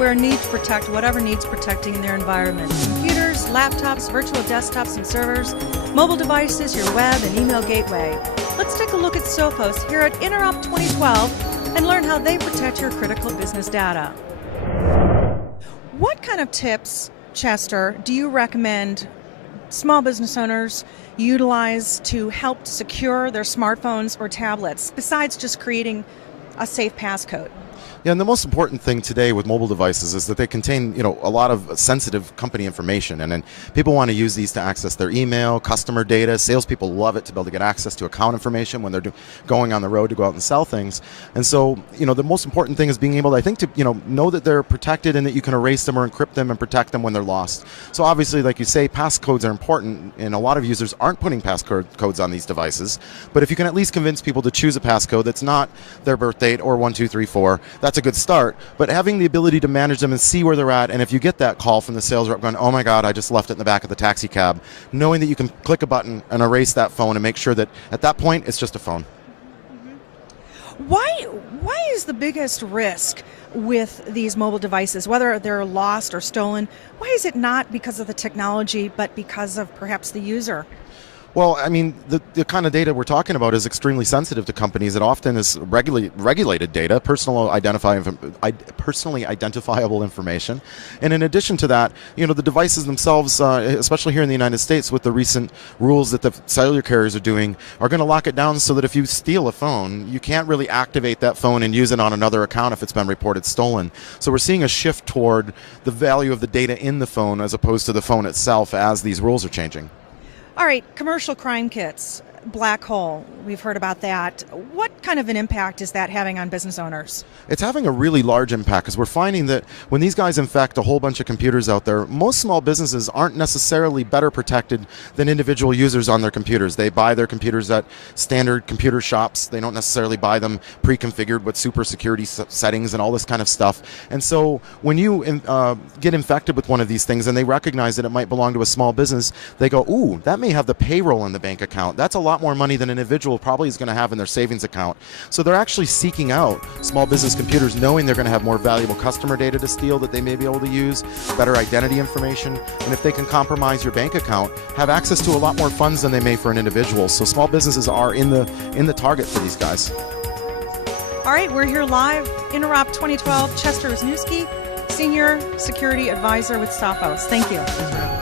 hardware need to protect whatever needs protecting in their environment. Computers, laptops, virtual desktops and servers, mobile devices, your web and email gateway. Let's take a look at Sophos here at Interop 2012 and learn how they protect your critical business data. What kind of tips, Chester, do you recommend small business owners utilize to help secure their smartphones or tablets, besides just creating a safe passcode? Yeah, and the most important thing today with mobile devices is that they contain, a lot of sensitive company information, and then people want to use these to access their email, customer data. Salespeople love it to be able to get access to account information when they're going on the road to go out and sell things. And so, the most important thing is being able, I think, to know that they're protected and that you can erase them or encrypt them and protect them when they're lost. So obviously, like you say, passcodes are important, and a lot of users aren't putting passcodes on these devices. But if you can at least convince people to choose a passcode that's not their birth date or 1234, that's a good start. But having the ability to manage them and see where they're at, and if you get that call from the sales rep going, oh my God, I just left it in the back of the taxi cab, knowing that you can click a button and erase that phone and make sure that at that point it's just a phone. Why is the biggest risk with these mobile devices, whether they're lost or stolen, why is it not because of the technology, but because of perhaps the user? Well, I mean, the kind of data we're talking about is extremely sensitive to companies. It often is regulated data, personally identifiable information. And in addition to that, the devices themselves, especially here in the United States with the recent rules that the cellular carriers are doing, are going to lock it down so that if you steal a phone, you can't really activate that phone and use it on another account if it's been reported stolen. So we're seeing a shift toward the value of the data in the phone as opposed to the phone itself as these rules are changing. All right, commercial crime kits, black hole, we've heard about that. What kind of an impact is that having on business owners? It's having a really large impact because we're finding that when these guys infect a whole bunch of computers out there, most small businesses aren't necessarily better protected than individual users on their computers. They buy their computers at standard computer shops. They don't necessarily buy them pre-configured with super security settings and all this kind of stuff. And so when you get infected with one of these things and they recognize that it might belong to a small business, they go, ooh, that may have the payroll in the bank account. That's a lot more money than an individual probably is going to have in their savings account. So they're actually seeking out small business computers knowing they're going to have more valuable customer data to steal that they may be able to use, better identity information, and if they can compromise your bank account, have access to a lot more funds than they may for an individual. So small businesses are in the target for these guys. All right, we're here live, Interop 2012, Chester Wisniewski, Senior Security Advisor with Sophos. Thank you.